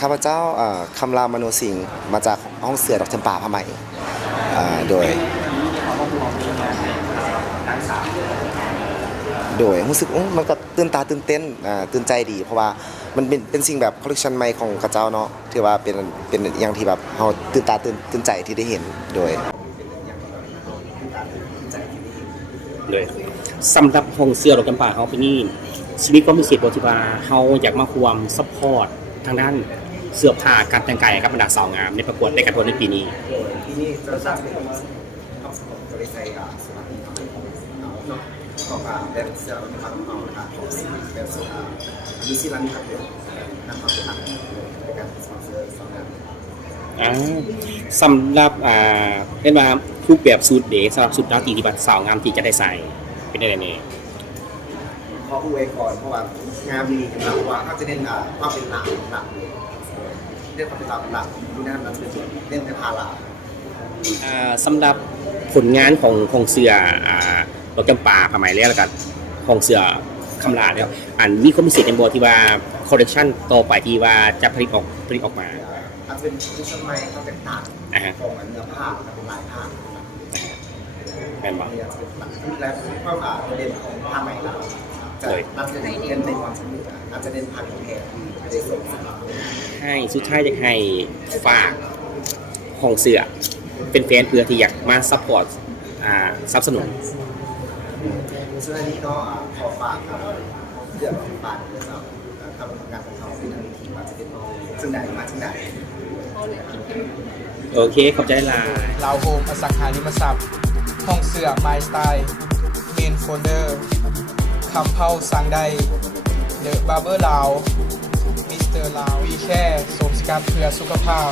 ข้าพเจ้าคำรามมโนสิงห์มาจากห้องเสือดอกจำปาผ้าไหมโดยรู้สึกมันก็ตื่นตาตื่นเต้นตื่นใจดีเพราะว่ามันเป็นสิ่งแบบคอลเลคชันใหม่ของข้าเจ้าเนาะถือว่าเป็นอย่างที่แบบเราตื่นตาตื่นใจที่ได้เห็นโดยสำหรับห้องเสื้อดอกจำปาเขาเป็นนี่ชีวิตก็มีเสียบที่ว่าเขาอยากมาความซัพพอร์ตทางด้านเสื้อผ้าการแต่งกายครับบรรดาสาวงามในประกวดในการประกวดในปีนี้ที่นี่จะสร้างเป็นครอบครัวบริษัทสมาชิกของเราเนาะก็เป็นเสื้อผ้าของเรานะครับของสีเป็นเสื้อนิวซีแลนด์ครับเป็นนำมาเป็นหลักในการสปอนเซอร์สองงานสำหรับเป็นว่ารูปแบบสูตรเดสำหรับสูตรราตรีที่บัตรสาวงามที่จะได้ใส่เป็นอะไรเนี่ยพอผู้เวก่อนเพราะว่างานมีนะว่าเขาจะเน้นความเป็นหลักเรื่องความเป็นหลักที่นั่นมันเป็นเรื่องพาราสำหรับผลงานของเสือดอกจำปาผ้าไหมแล้วกันของเสือคำลาเนี่ยมีความพิเศษในบทที่ว่าคอลเลคชันต่อไปที่ว่าจะผลิตออกมาอาจจะเป็นชุดชั้นในเขาเป็นต่างของเนื้อผ้าเป็นลายผ้าแม่นบ่อาจจะเป็นหลักที่แล้วความประเด็นของผ้าไหมเราจะอาจจะเน้นในความสนุกอาจจะเน้นพันธุ์แพงไม่ได้ส่งให้สุดท้ายจะให้ฝากของเสือเป็นแฟนเพื่อที่อยากมาซัพพอร์ตสนับสนุนส่วนนี้ก็ขอฝากเรื่องของบ้านเรื่องทำงานของเขาเป็นทางทีมมาจะเป็นซึ่งไหนมาที่ไหนโอเคขอบใจลาลาวโฮมอสังหาริมทรัพย์ห้องเสื้อไมสไตล์เมนโฟลเดอร์คำเผาสังใดเดอะบาร์เบอร์ลาวมิสเตอร์ลาววีแค่สมสกัดเพื่อสุขภาพ